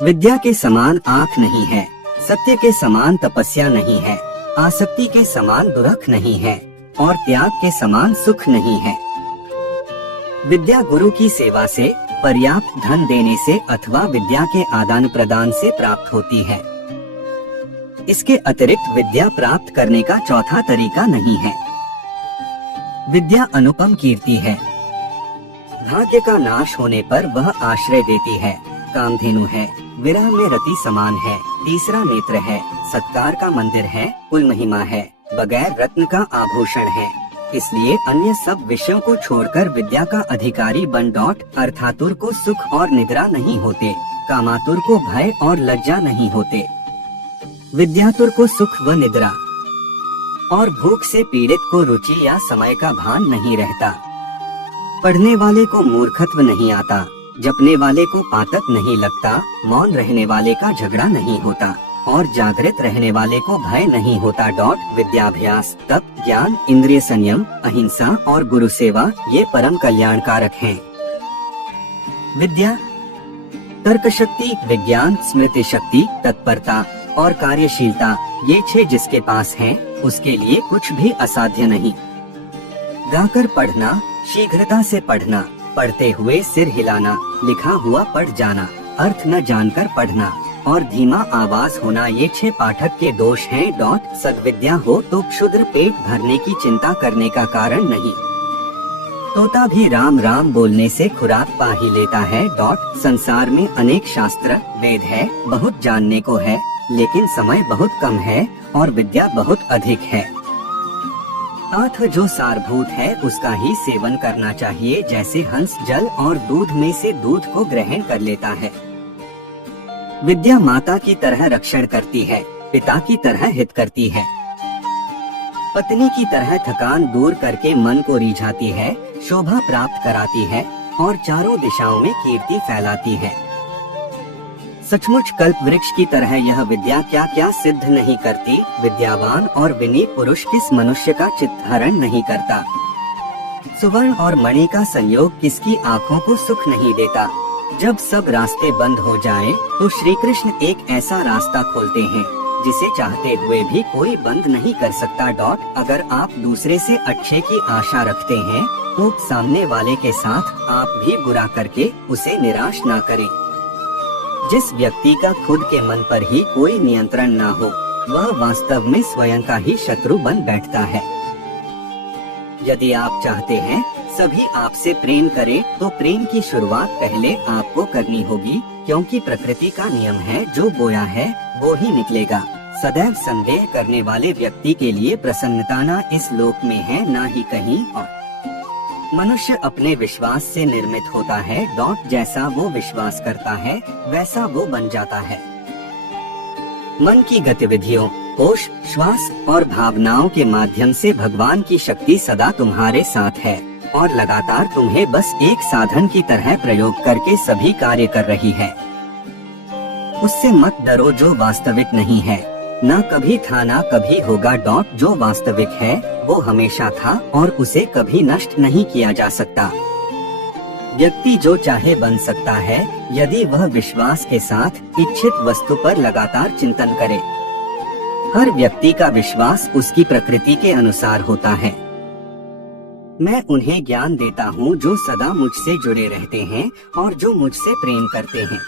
विद्या के समान आँख नहीं है, सत्य के समान तपस्या नहीं है, आसक्ति के समान दुरख नहीं है और त्याग के समान सुख नहीं है। विद्या गुरु की सेवा से, पर्याप्त धन देने से अथवा विद्या के आदान प्रदान से प्राप्त होती है। इसके अतिरिक्त विद्या प्राप्त करने का चौथा तरीका नहीं है। विद्या अनुपम कीर्ति है। भाग्य का नाश होने पर वह आश्रय देती है। कामधेनु है, विरह में रति समान है, तीसरा नेत्र है, सत्कार का मंदिर है, कुल महिमा है, बगैर रत्न का आभूषण है। इसलिए अन्य सब विषयों को छोड़कर विद्या का अधिकारी बन। अर्थातुर को सुख और निद्रा नहीं होते, कामातुर को भय और लज्जा नहीं होते। विद्यातुर को सुख व निद्रा और भूख से पीड़ित को रुचि या समय का भान नहीं रहता। पढ़ने वाले को मूर्खत्व नहीं आता, जपने वाले को पातक नहीं लगता, मौन रहने वाले का झगड़ा नहीं होता और जागृत रहने वाले को भय नहीं होता। विद्याभ्यास, तप, ज्ञान, इंद्रिय संयम, अहिंसा और गुरु सेवा ये परम कल्याणकारक हैं। विद्या, तर्क शक्ति, विज्ञान, स्मृति शक्ति, तत्परता और कार्यशीलता ये 6 जिसके पास हैं, उसके लिए कुछ भी असाध्य नहीं। गाकर पढ़ना, शीघ्रता से पढ़ना, पढ़ते हुए सिर हिलाना, लिखा हुआ पढ़ जाना, अर्थ न जानकर पढ़ना और धीमा आवाज होना ये 6 पाठक के दोष हैं। सद्विद्या हो तो क्षुद्र पेट भरने की चिंता करने का कारण नहीं। तोता भी राम राम बोलने से खुराक पा ही लेता है। संसार में अनेक शास्त्र, वेद है, बहुत जानने को है, लेकिन समय बहुत कम है और विद्या बहुत अधिक है। अथ जो सारभूत है उसका ही सेवन करना चाहिए, जैसे हंस जल और दूध में से दूध को ग्रहण कर लेता है। विद्या माता की तरह रक्षण करती है, पिता की तरह हित करती है, पत्नी की तरह थकान दूर करके मन को रिझाती है, शोभा प्राप्त कराती है और चारों दिशाओं में कीर्ति फैलाती है। सचमुच कल्प वृक्ष की तरह यह विद्या क्या क्या सिद्ध नहीं करती। विद्यावान और विनीत पुरुष किस मनुष्य का चित्त हरण नहीं करता। सुवर्ण और मणि का संयोग किसकी आँखों को सुख नहीं देता। जब सब रास्ते बंद हो जाएं, तो श्री कृष्ण एक ऐसा रास्ता खोलते हैं जिसे चाहते हुए भी कोई बंद नहीं कर सकता। अगर आप दूसरे से अच्छे की आशा रखते हैं तो सामने वाले के साथ आप भी बुरा करके उसे निराश ना करें। जिस व्यक्ति का खुद के मन पर ही कोई नियंत्रण ना हो, वह वास्तव में स्वयं का ही शत्रु बन बैठता है। यदि आप चाहते हैं सभी आपसे प्रेम करें, तो प्रेम की शुरुआत पहले आपको करनी होगी, क्योंकि प्रकृति का नियम है जो बोया है वो ही निकलेगा। सदैव संदेह करने वाले व्यक्ति के लिए प्रसन्नता न इस लोक में है न ही कहीं और। मनुष्य अपने विश्वास से निर्मित होता है। जैसा वो विश्वास करता है वैसा वो बन जाता है। मन की गतिविधियों, होश, श्वास और भावनाओं के माध्यम से भगवान की शक्ति सदा तुम्हारे साथ है और लगातार तुम्हें बस एक साधन की तरह प्रयोग करके सभी कार्य कर रही है। उससे मत डरो जो वास्तविक नहीं है, न कभी था न कभी होगा। जो वास्तविक है वो हमेशा था और उसे कभी नष्ट नहीं किया जा सकता। व्यक्ति जो चाहे बन सकता है यदि वह विश्वास के साथ इच्छित वस्तु पर लगातार चिंतन करे। हर व्यक्ति का विश्वास उसकी प्रकृति के अनुसार होता है। मैं उन्हें ज्ञान देता हूँ जो सदा मुझसे जुड़े रहते हैं और जो मुझसे प्रेम करते हैं।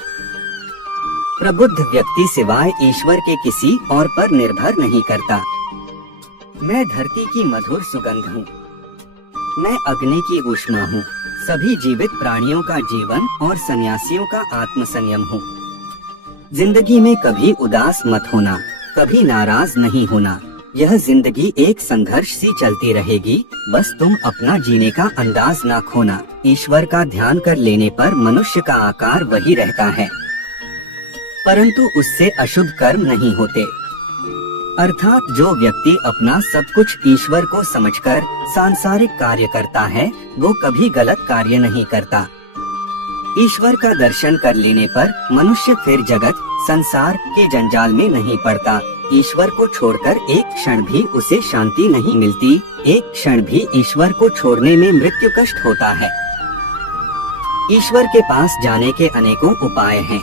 प्रबुद्ध व्यक्ति सिवाय ईश्वर के किसी और पर निर्भर नहीं करता। मैं धरती की मधुर सुगंध हूँ, मैं अग्नि की ऊष्मा हूँ, सभी जीवित प्राणियों का जीवन और सन्यासियों का आत्म संयम हूँ। जिंदगी में कभी उदास मत होना, कभी नाराज नहीं होना। यह जिंदगी एक संघर्ष सी चलती रहेगी, बस तुम अपना जीने का अंदाज ना खोना। ईश्वर का ध्यान कर लेने पर मनुष्य का आकार वही रहता है, परंतु उससे अशुभ कर्म नहीं होते। अर्थात जो व्यक्ति अपना सब कुछ ईश्वर को समझकर सांसारिक कार्य करता है वो कभी गलत कार्य नहीं करता। ईश्वर का दर्शन कर लेने पर मनुष्य फिर जगत संसार के जंजाल में नहीं पड़ता। ईश्वर को छोड़कर एक क्षण भी उसे शांति नहीं मिलती। एक क्षण भी ईश्वर को छोड़ने में मृत्यु कष्ट होता है। ईश्वर के पास जाने के अनेकों उपाय हैं।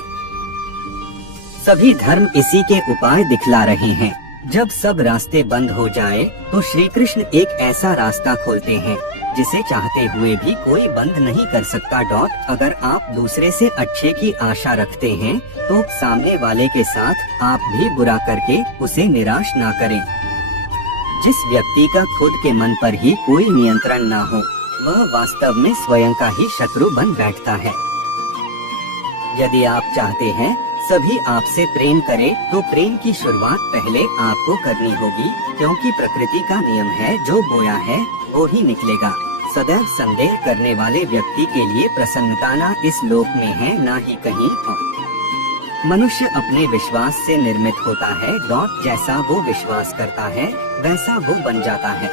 सभी धर्म इसी के उपाय दिखला रहे हैं। जब सब रास्ते बंद हो जाए तो श्री कृष्ण एक ऐसा रास्ता खोलते हैं जिसे चाहते हुए भी कोई बंद नहीं कर सकता। अगर आप दूसरे से अच्छे की आशा रखते हैं तो सामने वाले के साथ आप भी बुरा करके उसे निराश ना करें। जिस व्यक्ति का खुद के मन पर ही कोई नियंत्रण ना हो वह वास्तव में स्वयं का ही शत्रु बन बैठता है। यदि आप चाहते हैं सभी आपसे प्रेम करें तो प्रेम की शुरुआत पहले आपको करनी होगी, क्योंकि प्रकृति का नियम है जो बोया है वो ही निकलेगा। सदैव संदेह करने वाले व्यक्ति के लिए प्रसन्नता ना इस लोक में है ना ही कहीं और। मनुष्य अपने विश्वास से निर्मित होता है। जैसा वो विश्वास करता है वैसा वो बन जाता है।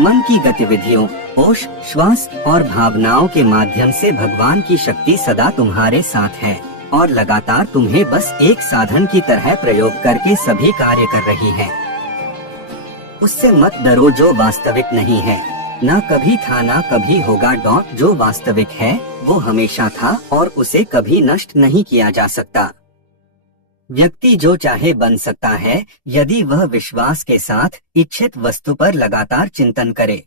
मन की गतिविधियों, होश, श्वास और भावनाओं के माध्यम से भगवान की शक्ति सदा तुम्हारे साथ है और लगातार तुम्हें बस एक साधन की तरह प्रयोग करके सभी कार्य कर रही है। उससे मत डरो जो वास्तविक नहीं है, ना कभी था ना कभी होगा। जो वास्तविक है वो हमेशा था और उसे कभी नष्ट नहीं किया जा सकता। व्यक्ति जो चाहे बन सकता है यदि वह विश्वास के साथ इच्छित वस्तु पर लगातार चिंतन करे।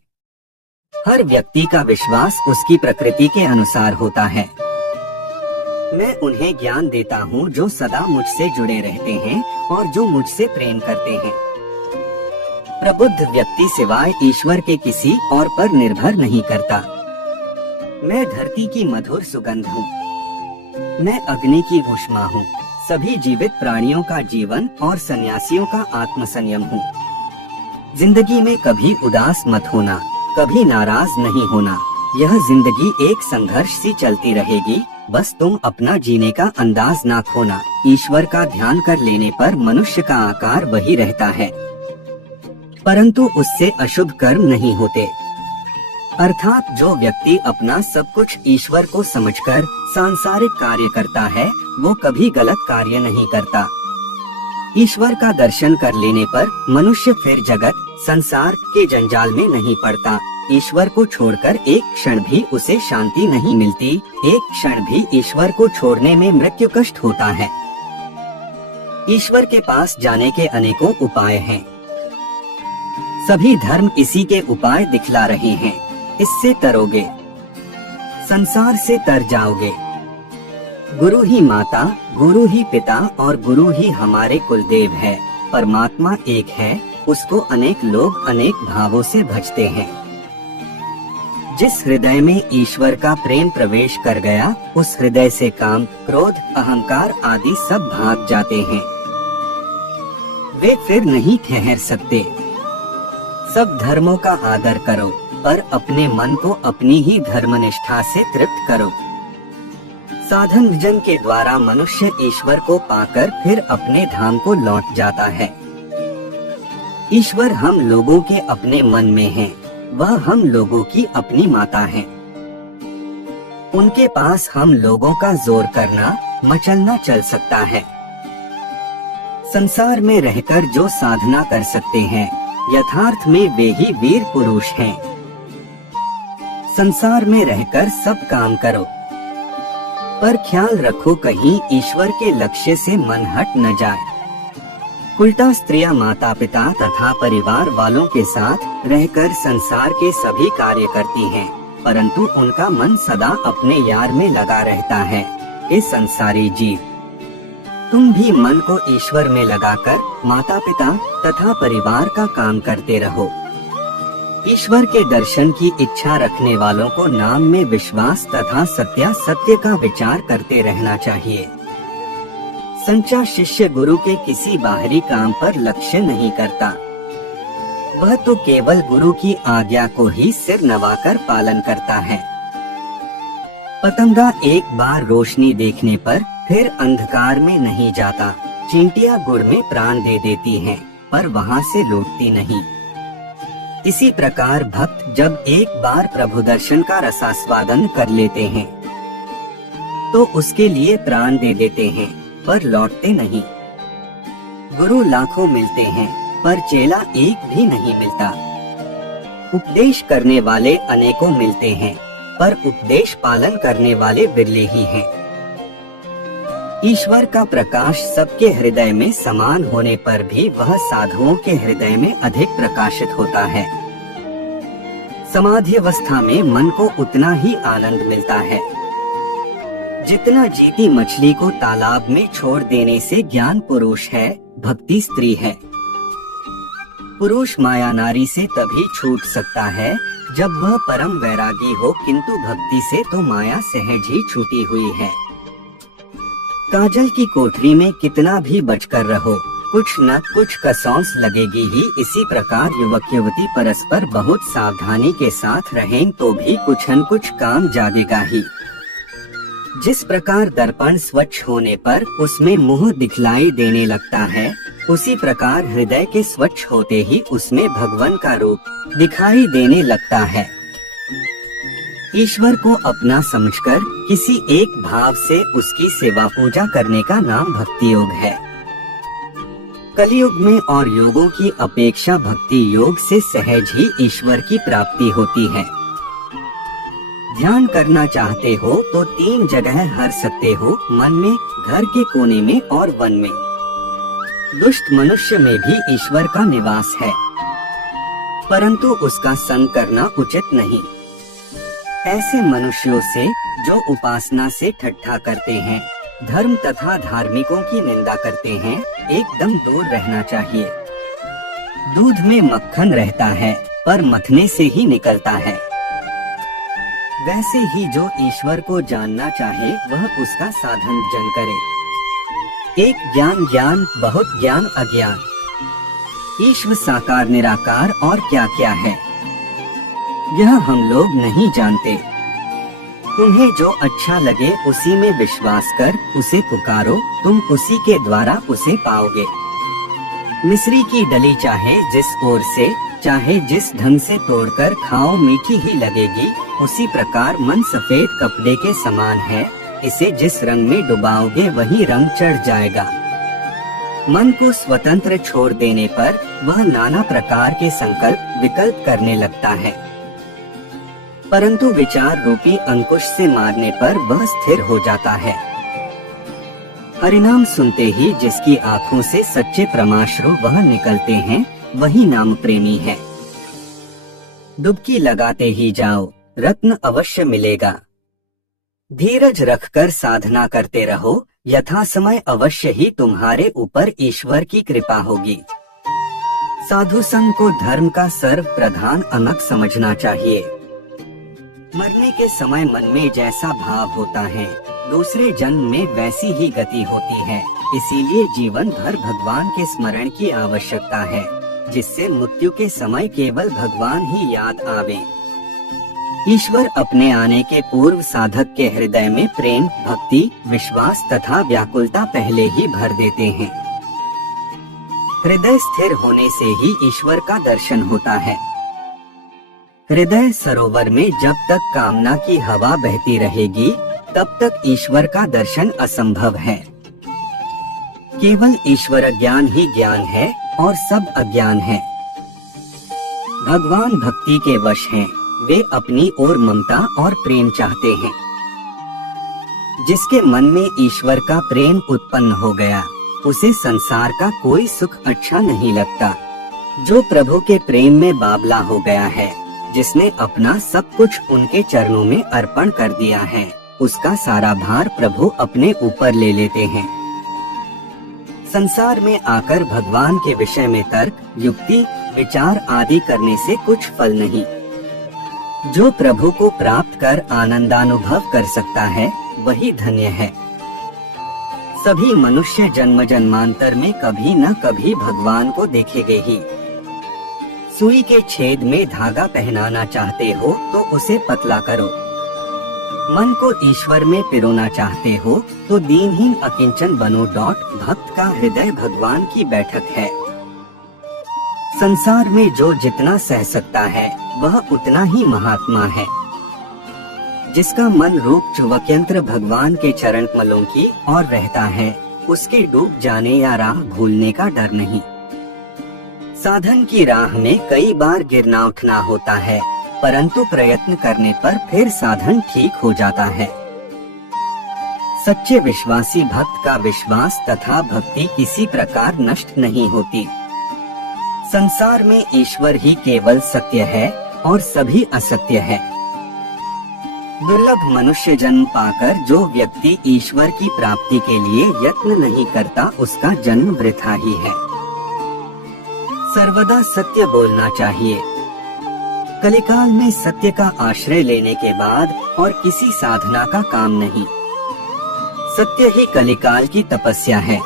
हर व्यक्ति का विश्वास उसकी प्रकृति के अनुसार होता है। मैं उन्हें ज्ञान देता हूँ जो सदा मुझसे जुड़े रहते हैं और जो मुझसे प्रेम करते हैं। प्रबुद्ध व्यक्ति सिवाय ईश्वर के किसी और पर निर्भर नहीं करता। मैं धरती की मधुर सुगंध हूँ, मैं अग्नि की ऊष्मा हूँ, सभी जीवित प्राणियों का जीवन और सन्यासियों का आत्मसंयम हूँ। जिंदगी में कभी उदास मत होना, कभी नाराज नहीं होना। यह जिंदगी एक संघर्ष सी चलती रहेगी, बस तुम अपना जीने का अंदाज ना खोना। ईश्वर का ध्यान कर लेने पर मनुष्य का आकार वही रहता है, परंतु उससे अशुभ कर्म नहीं होते। अर्थात जो व्यक्ति अपना सब कुछ ईश्वर को समझकर सांसारिक कार्य करता है वो कभी गलत कार्य नहीं करता। ईश्वर का दर्शन कर लेने पर मनुष्य फिर जगत संसार के जंजाल में नहीं पड़ता। ईश्वर को छोड़कर एक क्षण भी उसे शांति नहीं मिलती। एक क्षण भी ईश्वर को छोड़ने में मृत्यु कष्ट होता है। ईश्वर के पास जाने के अनेकों उपाय हैं। सभी धर्म इसी के उपाय दिखला रहे हैं। इससे तरोगे, संसार से तर जाओगे। गुरु ही माता, गुरु ही पिता और गुरु ही हमारे कुलदेव है। परमात्मा एक है, उसको अनेक लोग अनेक भावों से भजते हैं। जिस हृदय में ईश्वर का प्रेम प्रवेश कर गया उस हृदय से काम, क्रोध, अहंकार आदि सब भाग जाते हैं। वे फिर नहीं ठहर सकते। सब धर्मों का आदर करो पर अपने मन को अपनी ही धर्मनिष्ठा से तृप्त करो। साधन भजन के द्वारा मनुष्य ईश्वर को पाकर फिर अपने धाम को लौट जाता है। ईश्वर हम लोगों के अपने मन में है, वह हम लोगों की अपनी माता है। उनके पास हम लोगों का जोर करना, मचलना चल सकता है। संसार में रहकर जो साधना कर सकते हैं यथार्थ में वे ही वीर पुरुष हैं। संसार में रहकर सब काम करो पर ख्याल रखो कहीं ईश्वर के लक्ष्य से मन हट न जाए। उल्टा स्त्रियां माता पिता तथा परिवार वालों के साथ रहकर संसार के सभी कार्य करती हैं, परंतु उनका मन सदा अपने यार में लगा रहता है। ये संसारी जीव, तुम भी मन को ईश्वर में लगाकर माता पिता तथा परिवार का काम करते रहो। ईश्वर के दर्शन की इच्छा रखने वालों को नाम में विश्वास तथा सत्य का विचार करते रहना चाहिए। संचा शिष्य गुरु के किसी बाहरी काम पर लक्ष्य नहीं करता, वह तो केवल गुरु की आज्ञा को ही सिर नवाकर पालन करता है। पतंगा एक बार रोशनी देखने पर फिर अंधकार में नहीं जाता। चींटियां गुड़ में प्राण दे देती हैं, पर वहाँ से लौटती नहीं। इसी प्रकार भक्त जब एक बार प्रभु दर्शन का रसास्वादन कर लेते हैं तो उसके लिए प्राण दे देते हैं, पर लौटते नहीं। गुरु लाखों मिलते हैं पर चेला एक भी नहीं मिलता। उपदेश करने वाले अनेकों मिलते हैं पर उपदेश पालन करने वाले बिरले ही हैं। ईश्वर का प्रकाश सबके हृदय में समान होने पर भी वह साधुओं के हृदय में अधिक प्रकाशित होता है। समाधि अवस्था में मन को उतना ही आनंद मिलता है जितना जीती मछली को तालाब में छोड़ देने से ज्ञान पुरुष है, भक्ति स्त्री है। पुरुष माया नारी से तभी छूट सकता है जब वह परम वैरागी हो, किंतु भक्ति से तो माया सहज ही छूटी हुई है। काजल की कोठरी में कितना भी बचकर रहो, कुछ न कुछ कसौंस लगेगी ही। इसी प्रकार युवक युवती परस्पर बहुत सावधानी के साथ रहें तो भी कुछ न कुछ काम जागेगा ही। जिस प्रकार दर्पण स्वच्छ होने पर उसमें मुंह दिखलाई देने लगता है, उसी प्रकार हृदय के स्वच्छ होते ही उसमें भगवान का रूप दिखाई देने लगता है। ईश्वर को अपना समझकर किसी एक भाव से उसकी सेवा पूजा करने का नाम भक्ति योग है। कलयुग में और योगों की अपेक्षा भक्ति योग से सहज ही ईश्वर की प्राप्ति होती है। ध्यान करना चाहते हो तो 3 जगह हर सकते हो, मन में, घर के कोने में और वन में। दुष्ट मनुष्य में भी ईश्वर का निवास है, परंतु उसका संग करना उचित नहीं। ऐसे मनुष्यों से जो उपासना से ठट्ठा करते हैं, धर्म तथा धार्मिकों की निंदा करते हैं, एकदम दूर रहना चाहिए। दूध में मक्खन रहता है पर मथने से ही निकलता है। वैसे ही जो ईश्वर को जानना चाहे वह उसका साधन जन करे। एक ज्ञान ज्ञान, बहुत ज्ञान अज्ञान। ईश्वर साकार निराकार और क्या क्या है, यह हम लोग नहीं जानते। तुम्हें जो अच्छा लगे उसी में विश्वास कर उसे पुकारो, तुम उसी के द्वारा उसे पाओगे। मिस्री की डली चाहे जिस ओर से, चाहे जिस ढंग से तोड़कर खाओ, मीठी ही लगेगी। उसी प्रकार मन सफेद कपड़े के समान है, इसे जिस रंग में डुबाओगे वही रंग चढ़ जाएगा। मन को स्वतंत्र छोड़ देने पर वह नाना प्रकार के संकल्प विकल्प करने लगता है, परंतु विचार रूपी अंकुश से मारने पर वह स्थिर हो जाता है। हरिनाम सुनते ही जिसकी आँखों से सच्चे प्रमाश्रु वह निकलते हैं, वही नाम प्रेमी है। डुबकी लगाते ही जाओ, रत्न अवश्य मिलेगा। धीरज रखकर साधना करते रहो, यथा समय अवश्य ही तुम्हारे ऊपर ईश्वर की कृपा होगी। साधु संग को धर्म का सर्व प्रधान अंग समझना चाहिए। मरने के समय मन में जैसा भाव होता है, दूसरे जन्म में वैसी ही गति होती है। इसीलिए जीवन भर भगवान के स्मरण की आवश्यकता है, जिससे मृत्यु के समय केवल भगवान ही याद आवे। ईश्वर अपने आने के पूर्व साधक के हृदय में प्रेम, भक्ति, विश्वास तथा व्याकुलता पहले ही भर देते हैं। हृदय स्थिर होने से ही ईश्वर का दर्शन होता है। हृदय सरोवर में जब तक कामना की हवा बहती रहेगी, तब तक ईश्वर का दर्शन असंभव है। केवल ईश्वर ज्ञान ही ज्ञान है और सब अज्ञान है। भगवान भक्ति के वश हैं, वे अपनी ओर ममता और प्रेम चाहते हैं। जिसके मन में ईश्वर का प्रेम उत्पन्न हो गया, उसे संसार का कोई सुख अच्छा नहीं लगता। जो प्रभु के प्रेम में बाबला हो गया है, जिसने अपना सब कुछ उनके चरणों में अर्पण कर दिया है, उसका सारा भार प्रभु अपने ऊपर ले लेते हैं। संसार में आकर भगवान के विषय में तर्क, युक्ति, विचार आदि करने से कुछ फल नहीं। जो प्रभु को प्राप्त कर आनंदानुभव कर सकता है, वही धन्य है। सभी मनुष्य जन्म जन्मांतर में कभी न कभी भगवान को देखेंगे ही। सुई के छेद में धागा पहनाना चाहते हो तो उसे पतला करो। मन को ईश्वर में पिरोना चाहते हो तो दीनहीन अकिंचन बनो। भक्त का हृदय भगवान की बैठक है। संसार में जो जितना सह सकता है, वह उतना ही महात्मा है। जिसका मन रूप चुवक्यंत्र भगवान के चरण कमलों की और रहता है, उसके डूब जाने या राह भूलने का डर नहीं। साधन की राह में कई बार गिरना उठना होता है, परंतु प्रयत्न करने पर फिर साधन ठीक हो जाता है। सच्चे विश्वासी भक्त का विश्वास तथा भक्ति किसी प्रकार नष्ट नहीं होती। संसार में ईश्वर ही केवल सत्य है और सभी असत्य है। दुर्लभ मनुष्य जन्म पाकर जो व्यक्ति ईश्वर की प्राप्ति के लिए यत्न नहीं करता, उसका जन्म वृथा ही है। सर्वदा सत्य बोलना चाहिए। कलिकाल में सत्य का आश्रय लेने के बाद और किसी साधना का काम नहीं। सत्य ही कलिकाल की तपस्या है।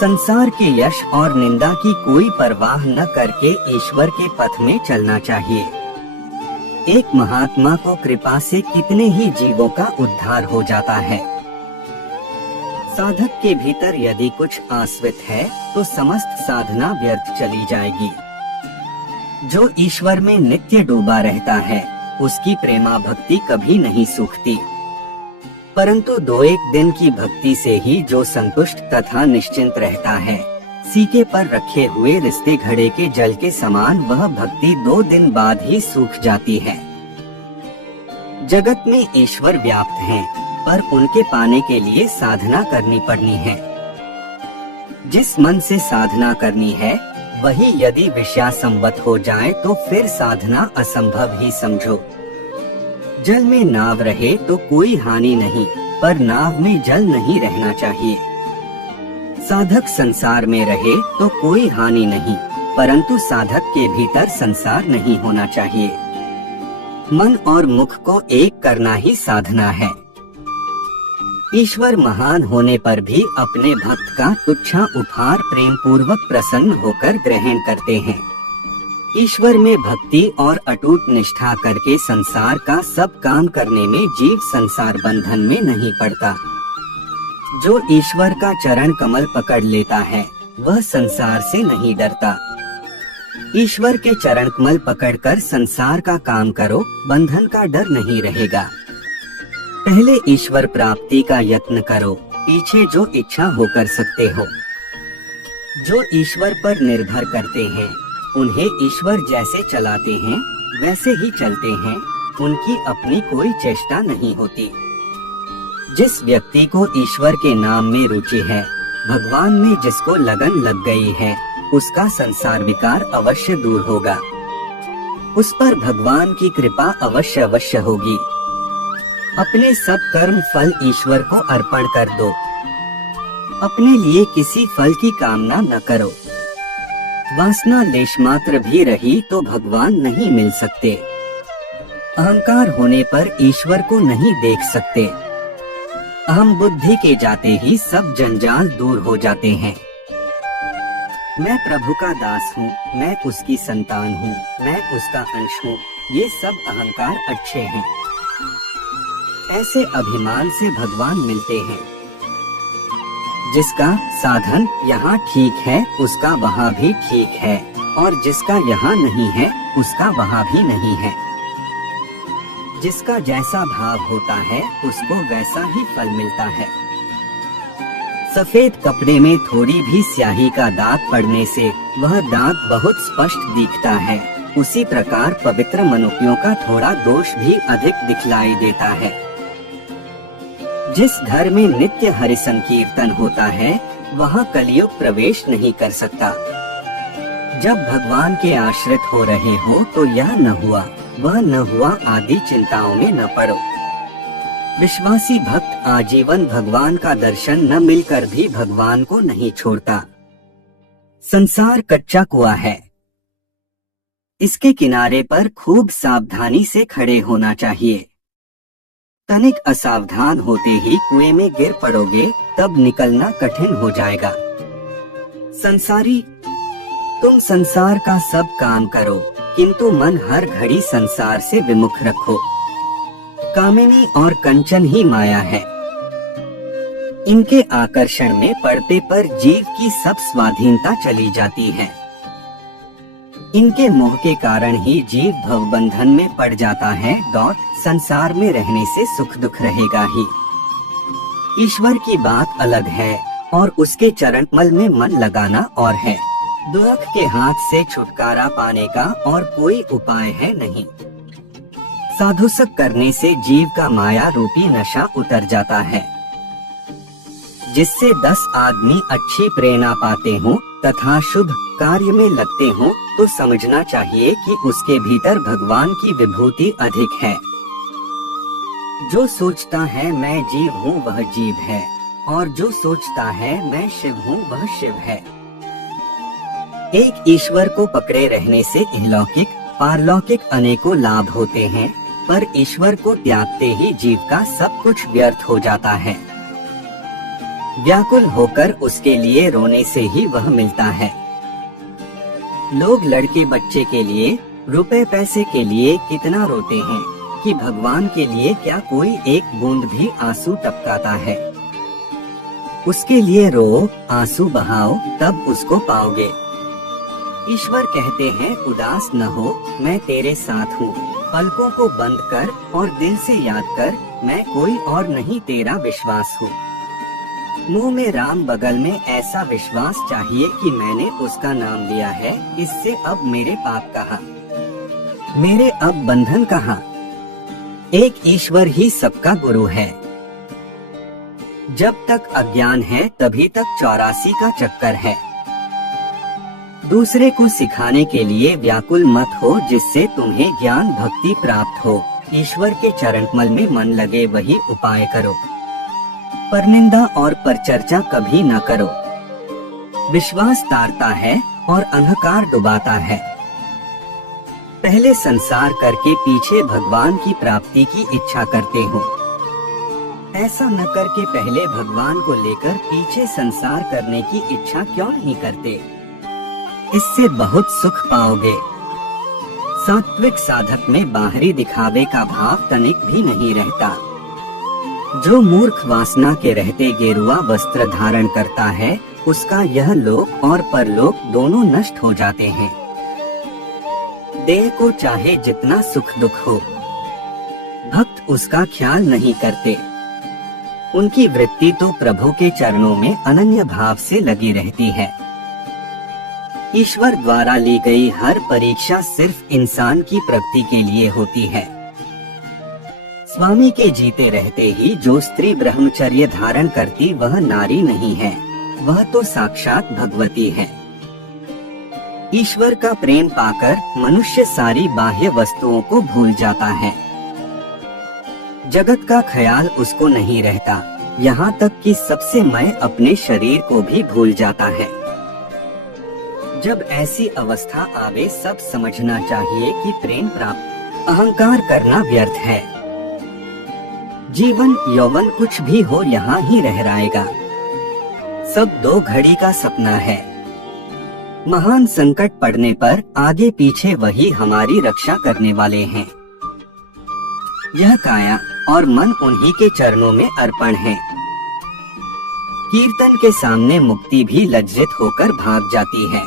संसार के यश और निंदा की कोई परवाह न करके ईश्वर के पथ में चलना चाहिए। एक महात्मा को कृपा से कितने ही जीवों का उद्धार हो जाता है। साधक के भीतर यदि कुछ आश्रित है तो समस्त साधना व्यर्थ चली जाएगी। जो ईश्वर में नित्य डूबा रहता है, उसकी प्रेमा भक्ति कभी नहीं सूखती। परंतु 2-1 दिन की भक्ति से ही जो संतुष्ट तथा निश्चिंत रहता है, सीके पर रखे हुए रिश्ते घड़े के जल के समान वह भक्ति 2 दिन बाद ही सूख जाती है। जगत में ईश्वर व्याप्त हैं, पर उनके पाने के लिए साधना करनी पड़नी है। जिस मन से साधना करनी है, वही यदि विषयासंबद्ध हो जाए तो फिर साधना असंभव ही समझो। जल में नाव रहे तो कोई हानि नहीं, पर नाव में जल नहीं रहना चाहिए। साधक संसार में रहे तो कोई हानि नहीं, परंतु साधक के भीतर संसार नहीं होना चाहिए। मन और मुख को एक करना ही साधना है। ईश्वर महान होने पर भी अपने भक्त का तुच्छा उपहार प्रेम पूर्वक प्रसन्न होकर ग्रहण करते हैं। ईश्वर में भक्ति और अटूट निष्ठा करके संसार का सब काम करने में जीव संसार बंधन में नहीं पड़ता। जो ईश्वर का चरण कमल पकड़ लेता है, वह संसार से नहीं डरता। ईश्वर के चरण कमल पकड़कर संसार का काम करो, बंधन का डर नहीं रहेगा। पहले ईश्वर प्राप्ति का यत्न करो, पीछे जो इच्छा हो कर सकते हो। जो ईश्वर पर निर्भर करते हैं, उन्हें ईश्वर जैसे चलाते हैं वैसे ही चलते हैं, उनकी अपनी कोई चेष्टा नहीं होती। जिस व्यक्ति को ईश्वर के नाम में रुचि है, भगवान में जिसको लगन लग गई है, उसका संसार विकार अवश्य दूर होगा। उस पर भगवान की कृपा अवश्य अवश्य होगी। अपने सब कर्म फल ईश्वर को अर्पण कर दो। अपने लिए किसी फल की कामना न करो। वासना लेश मात्र भी रही तो भगवान नहीं मिल सकते। अहंकार होने पर ईश्वर को नहीं देख सकते। अहम बुद्धि के जाते ही सब जंजाल दूर हो जाते हैं। मैं प्रभु का दास हूँ, मैं उसकी संतान हूँ, मैं उसका अंश हूँ, ये सब अहंकार अच्छे हैं। ऐसे अभिमान से भगवान मिलते हैं। जिसका साधन यहाँ ठीक है, उसका वहाँ भी ठीक है, और जिसका यहाँ नहीं है, उसका वहाँ भी नहीं है। जिसका जैसा भाव होता है, उसको वैसा ही फल मिलता है। सफेद कपड़े में थोड़ी भी स्याही का दाग पड़ने से वह दाग बहुत स्पष्ट दिखता है। उसी प्रकार पवित्र मनुष्यों का थोड़ा दोष भी अधिक दिखलाई देता है। जिस घर में नित्य हरि संकीर्तन होता है, वहाँ कलयुग प्रवेश नहीं कर सकता। जब भगवान के आश्रित हो रहे हो तो यह न हुआ, वह न हुआ आदि चिंताओं में न पड़ो। विश्वासी भक्त आजीवन भगवान का दर्शन न मिलकर भी भगवान को नहीं छोड़ता। संसार कच्चा कुआं है। इसके किनारे पर खूब सावधानी से खड़े होना चाहिए। तनिक असावधान होते ही कुएं में गिर पड़ोगे, तब निकलना कठिन हो जाएगा। संसारी, तुम संसार का सब काम करो, किंतु मन हर घड़ी संसार से विमुख रखो। कामिनी और कंचन ही माया है। इनके आकर्षण में पड़ते पर जीव की सब स्वाधीनता चली जाती है। इनके मोह के कारण ही जीव भवबंधन में पड़ जाता है। संसार में रहने से सुख दुख रहेगा ही। ईश्वर की बात अलग है और उसके चरण कमल में मन लगाना और है। दुख के हाथ से छुटकारा पाने का और कोई उपाय है नहीं। साधुसक करने से जीव का माया रूपी नशा उतर जाता है, जिससे 10 आदमी अच्छी प्रेरणा पाते हों तथा शुभ कार्य में लगते हों, तो समझना चाहिए कि उसके भीतर भगवान की विभूति अधिक है। जो सोचता है मैं जीव हूँ वह जीव है, और जो सोचता है मैं शिव हूँ वह शिव है। एक ईश्वर को पकड़े रहने से इहलौकिक पारलौकिक अनेकों लाभ होते हैं, पर ईश्वर को त्यागते ही जीव का सब कुछ व्यर्थ हो जाता है। व्याकुल होकर उसके लिए रोने से ही वह मिलता है। लोग लड़के बच्चे के लिए, रुपए पैसे के लिए कितना रोते हैं कि भगवान के लिए क्या कोई एक बूंद भी आंसू टपकाता है। उसके लिए रो, आंसू बहाओ, तब उसको पाओगे। ईश्वर कहते हैं उदास न हो, मैं तेरे साथ हूँ। पलकों को बंद कर और दिल से याद कर, मैं कोई और नहीं तेरा विश्वास हूँ। मुंह में राम बगल में ऐसा विश्वास चाहिए कि मैंने उसका नाम लिया है, इससे अब मेरे पाप कहाँ, मेरे अब बंधन कहाँ। एक ईश्वर ही सबका गुरु है। जब तक अज्ञान है तभी तक 84 का चक्कर है। दूसरे को सिखाने के लिए व्याकुल मत हो, जिससे तुम्हें ज्ञान भक्ति प्राप्त हो। ईश्वर के चरणकमल में मन लगे वही उपाय करो। परनिंदा और परचर्चा कभी न करो। विश्वास तारता है और अंधकार डुबाता है। पहले संसार करके पीछे भगवान की प्राप्ति की इच्छा करते हो। ऐसा न करके पहले भगवान को लेकर पीछे संसार करने की इच्छा क्यों नहीं करते? इससे बहुत सुख पाओगे। सात्विक साधक में बाहरी दिखावे का भाव तनिक भी नहीं रहता। जो मूर्ख वासना के रहते गेरुआ वस्त्र धारण करता है, उसका यह लोक और परलोक दोनों नष्ट हो जाते हैं। देह को चाहे जितना सुख दुख हो, भक्त उसका ख्याल नहीं करते। उनकी वृत्ति तो प्रभु के चरणों में अनन्य भाव से लगी रहती है। ईश्वर द्वारा ली गई हर परीक्षा सिर्फ इंसान की प्रगति के लिए होती है। स्वामी के जीते रहते ही जो स्त्री ब्रह्मचर्य धारण करती वह नारी नहीं है, वह तो साक्षात भगवती है। ईश्वर का प्रेम पाकर मनुष्य सारी बाह्य वस्तुओं को भूल जाता है। जगत का ख्याल उसको नहीं रहता, यहाँ तक कि सबसे मैं अपने शरीर को भी भूल जाता है। जब ऐसी अवस्था आवे, सब समझना चाहिए कि प्रेम प्राप्त, अहंकार करना व्यर्थ है। जीवन यौवन कुछ भी हो यहाँ ही रहराएगा। सब 2 घड़ी का सपना है। महान संकट पड़ने पर आगे पीछे वही हमारी रक्षा करने वाले हैं। यह काया और मन उन्हीं के चरणों में अर्पण है। कीर्तन के सामने मुक्ति भी लज्जित होकर भाग जाती है।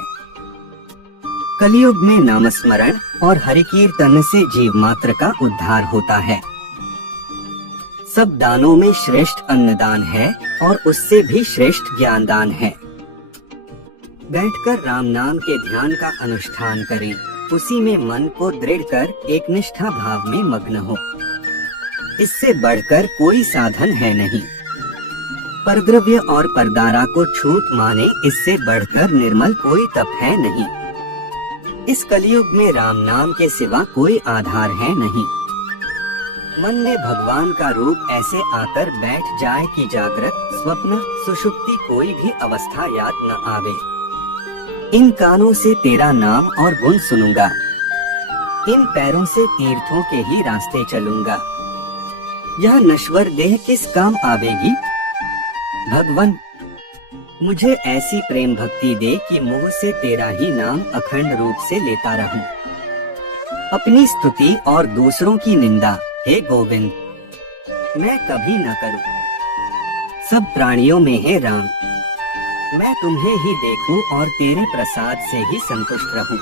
कलयुग में नामस्मरण और हरि कीर्तन से जीव मात्र का उद्धार होता है। सब दानों में श्रेष्ठ अन्नदान है और उससे भी श्रेष्ठ ज्ञानदान है। बैठकर राम नाम के ध्यान का अनुष्ठान करें, उसी में मन को दृढ़ कर एक निष्ठा भाव में मग्न हो। इससे बढ़कर कोई साधन है नहीं। परद्रव्य और परदारा को छूट माने, इससे बढ़कर निर्मल कोई तप है नहीं। इस कलयुग में राम नाम के सिवा कोई आधार है नहीं। मन में भगवान का रूप ऐसे आकर बैठ जाए कि जागृत, स्वप्न, सुषुप्ति कोई भी अवस्था याद न आवे। इन कानों से तेरा नाम और गुण सुनूंगा, इन पैरों से तीर्थों के ही रास्ते चलूंगा। यह नश्वर देह किस काम आवेगी? भगवान, मुझे ऐसी प्रेम भक्ति दे कि मुंह से तेरा ही नाम अखंड रूप से लेता रहूं। अपनी स्तुति और दूसरों की निंदा, हे गोविंद, मैं कभी न करूं। सब प्राणियों में है राम, मैं तुम्हें ही देखूं और तेरे प्रसाद से ही संतुष्ट रहूं।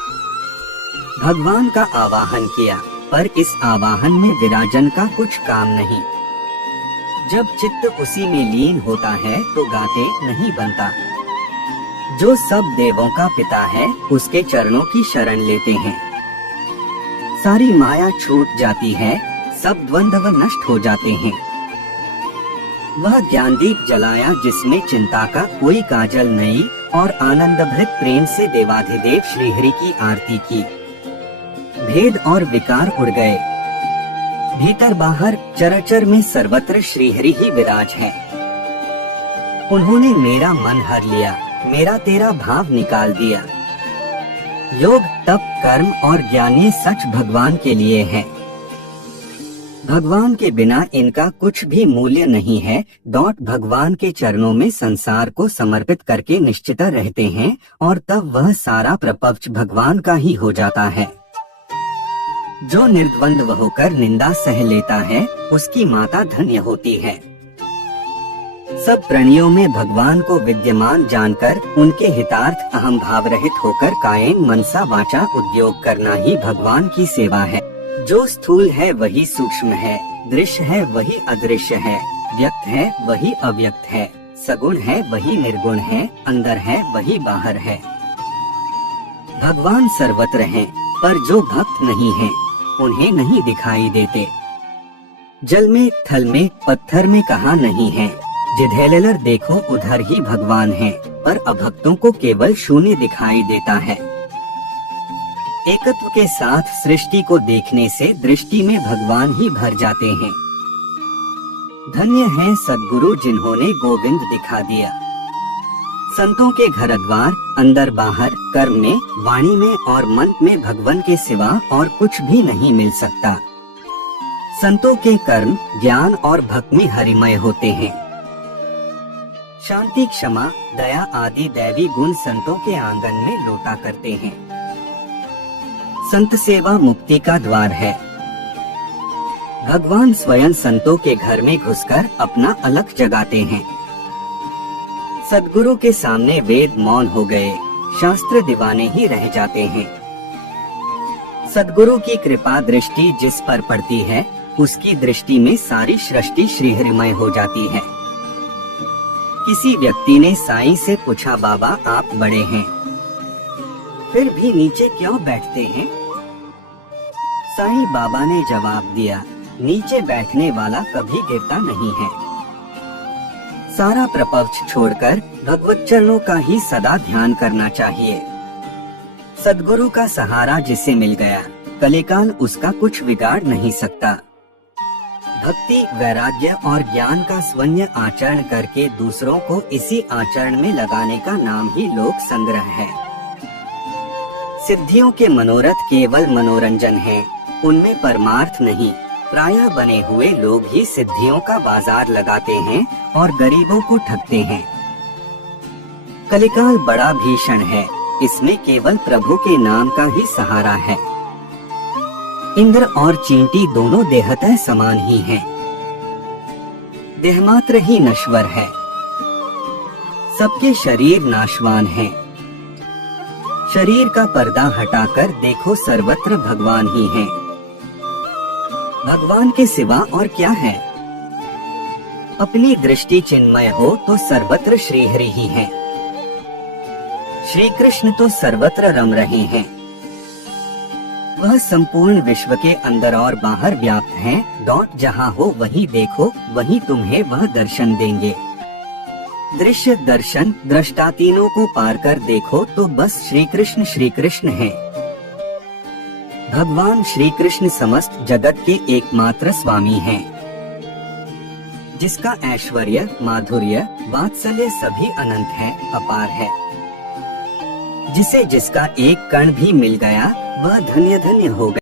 भगवान का आवाहन किया, पर इस आवाहन में विराजन का कुछ काम नहीं। जब चित्त उसी में लीन होता है तो गाते नहीं बनता। जो सब देवों का पिता है, उसके चरणों की शरण लेते हैं। सारी माया छूट जाती है सब द्वंद्व नष्ट हो जाते हैं। वह ज्ञानदीप जलाया जिसमें चिंता का कोई काजल नहीं, और आनंदभृत प्रेम से देवाधिदेव श्रीहरि की आरती की। भेद और विकार उड़ गए। भीतर बाहर चराचर में सर्वत्र श्रीहरि ही विराज है। उन्होंने मेरा मन हर लिया, मेरा तेरा भाव निकाल दिया। योग, तप, कर्म और ज्ञान ये सच भगवान के लिए है। भगवान के बिना इनका कुछ भी मूल्य नहीं है। भगवान के चरणों में संसार को समर्पित करके निश्चित रहते हैं, और तब वह सारा प्रपंच भगवान का ही हो जाता है। जो निर्द्वंद्व होकर निंदा सह लेता है, उसकी माता धन्य होती है। सब प्राणियों में भगवान को विद्यमान जानकर उनके हितार्थ अहम भाव रहित होकर कायेन मनसा वाचा उद्योग करना ही भगवान की सेवा है। जो स्थूल है वही सूक्ष्म है, दृश्य है वही अदृश्य है, व्यक्त है वही अव्यक्त है, सगुण है वही निर्गुण है, अंदर है वही बाहर है। भगवान सर्वत्र हैं, पर जो भक्त नहीं है उन्हें नहीं दिखाई देते। जल में, थल में, पत्थर में कहाँ नहीं है। जिधेलर देखो उधर ही भगवान है, पर अभक्तों को केवल शून्य दिखाई देता है। एकत्व के साथ सृष्टि को देखने से दृष्टि में भगवान ही भर जाते हैं। धन्य है सद्गुरु जिन्होंने गोविंद दिखा दिया। संतों के घर द्वार, अंदर बाहर, कर्म में, वाणी में और मन में भगवान के सिवा और कुछ भी नहीं मिल सकता। संतों के कर्म, ज्ञान और भक्ति में हरिमय होते हैं। शांति, क्षमा, दया आदि दैवी गुण संतों के आंगन में लोटा करते हैं। संत सेवा मुक्ति का द्वार है। भगवान स्वयं संतों के घर में घुसकर अपना अलख जगाते हैं। सद्गुरु के सामने वेद मौन हो गए, शास्त्र दीवाने ही रह जाते हैं। सद्गुरु की कृपा दृष्टि जिस पर पड़ती है, उसकी दृष्टि में सारी सृष्टि श्रीहरिमय हो जाती है। किसी व्यक्ति ने साईं से पूछा, बाबा आप बड़े हैं, फिर भी नीचे क्यों बैठते हैं? साईं बाबा ने जवाब दिया, नीचे बैठने वाला कभी गिरता नहीं है। सारा प्रपंच छोड़कर भगवत चरणों का ही सदा ध्यान करना चाहिए। सद्गुरु का सहारा जिसे मिल गया, कलेकाल उसका कुछ बिगाड़ नहीं सकता। भक्ति, वैराग्य और ज्ञान का स्वयं आचरण करके दूसरों को इसी आचरण में लगाने का नाम ही लोक संग्रह है। सिद्धियों के मनोरथ केवल मनोरंजन है, उनमें परमार्थ नहीं। प्रायः बने हुए लोग ही सिद्धियों का बाजार लगाते हैं और गरीबों को ठगते हैं। कलिकाल बड़ा भीषण है, इसमें केवल प्रभु के नाम का ही सहारा है। इंद्र और चींटी दोनों देहतः समान ही हैं। देहमात्र ही नश्वर है, सबके शरीर नाशवान हैं। शरीर का पर्दा हटाकर देखो सर्वत्र भगवान ही हैं। भगवान के सिवा और क्या है? अपनी दृष्टि चिन्मय हो तो सर्वत्र श्रीहरि ही हैं। श्री कृष्ण तो सर्वत्र रम रहे हैं। वह संपूर्ण विश्व के अंदर और बाहर व्याप्त हैं। जहाँ हो वहीं देखो, वहीं तुम्हें वह दर्शन देंगे। दृश्य, दर्शन, दृष्टा तीनों को पार कर देखो तो बस श्री कृष्ण है। भगवान श्री कृष्ण समस्त जगत के एकमात्र स्वामी हैं, जिसका ऐश्वर्य, माधुर्य, वात्सल्य सभी अनंत है, अपार है। जिसे जिसका एक कण भी मिल गया, वह धन्य धन्य हो गया।